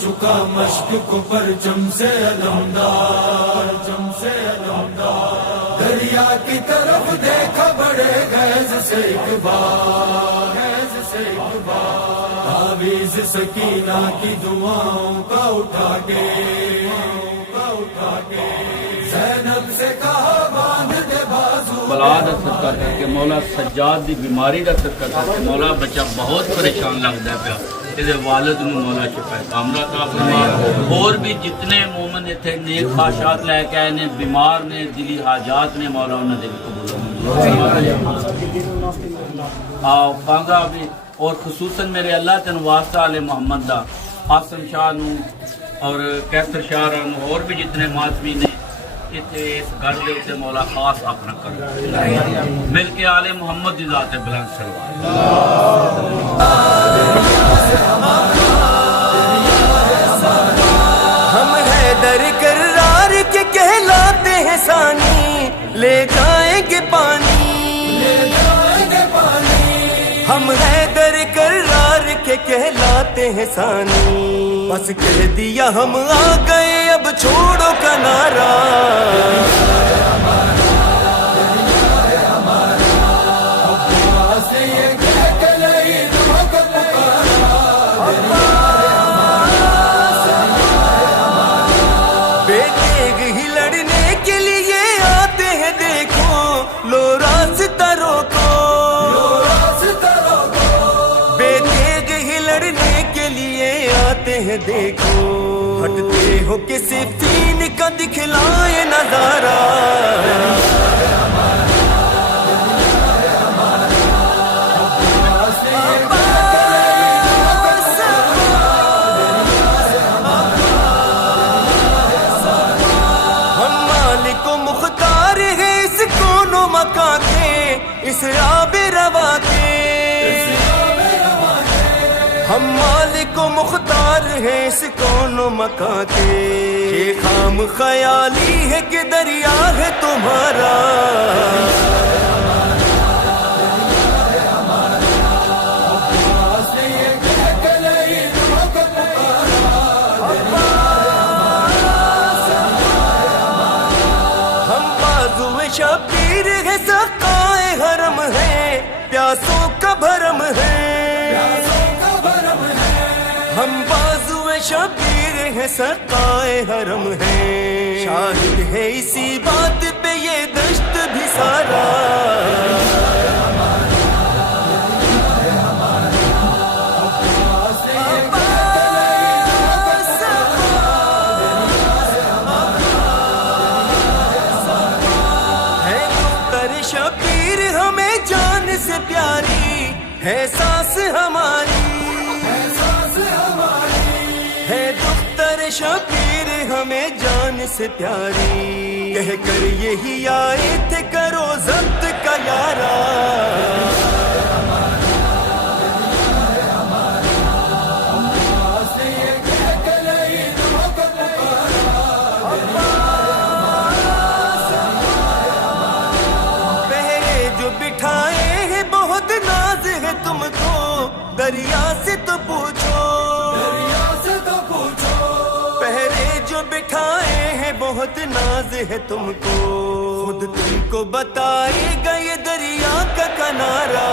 چکا مشق کو پرچم سے علمدار، دریا کی طرف دیکھا بڑے غیظ سے ایک بار، تعویذ سکینہ کی دعاؤں کا اٹھا کے زینب سے کہا باندھ دے بازو، بلا دا صدقہ کر کے مولا سجاد دی بیماری دا صدقہ کر کے مولا بچہ بہت پریشان لگتا ہے پیا، یہ والد نو مولا شفا کاملہ عطا فرما، اور بھی جتنے مومن اتنے نیک خواہشات لے کے آئے نے، بیمار نے، دلی حاجات نے، مولا انہوں نے قبول آؤ کانگا بھی، اور خصوصاً میرے اللہ تن واسطہ علی محمد دا حسن شاہ نو اور کیسر شاہ نو اور بھی جتنے ماتمی نے اتنے اس گھر دے اتنے مولا خاص اپنا کر مل کے آل محمد دی ذات بلند صلوات۔ ہم حیدر کرار کے کہلاتے ہیں ثانی، لے جائیں گے پانی، ہم حیدر کرار کے کہلاتے ہیں ثانی، بس کہہ دیا ہم آ گئے اب چھوڑو کنارا، بیٹیگ ہی لڑنے کے لیے آتے ہیں دیکھو، لو راستہ روکو، بیٹیگ ہی لڑنے کے لیے آتے ہیں دیکھو، ہٹتے ہو کسی فین کا دکھلائے نظارہ، اس آب روا کے ہم مالک و مختار ہیں اس کون و مکان کے، یہ خام خیالی ہے کہ دریا ہے تمہارا، ہم بازو شبیر ہے سقائے حرم ہے، پیاسوں کا بھرم ہے، ہم بازو شبیر ہے سقائے حرم ہے، شاہد ہے اسی بات پہ یہ دشت بھی سارا، شبیر ہمیں جان سے پیاری ہے، سانس ہماری ہے، دختر شبیر ہمیں جان سے پیاری، کہہ کر یہی آئے تھے کرو ضبط کا یارا، تم کو دریا سے تو پوچھو، پہرے جو بٹھائے ہیں بہت ناز ہے تم کو، خود تم کو بتائے گا یہ دریا کا کنارہ،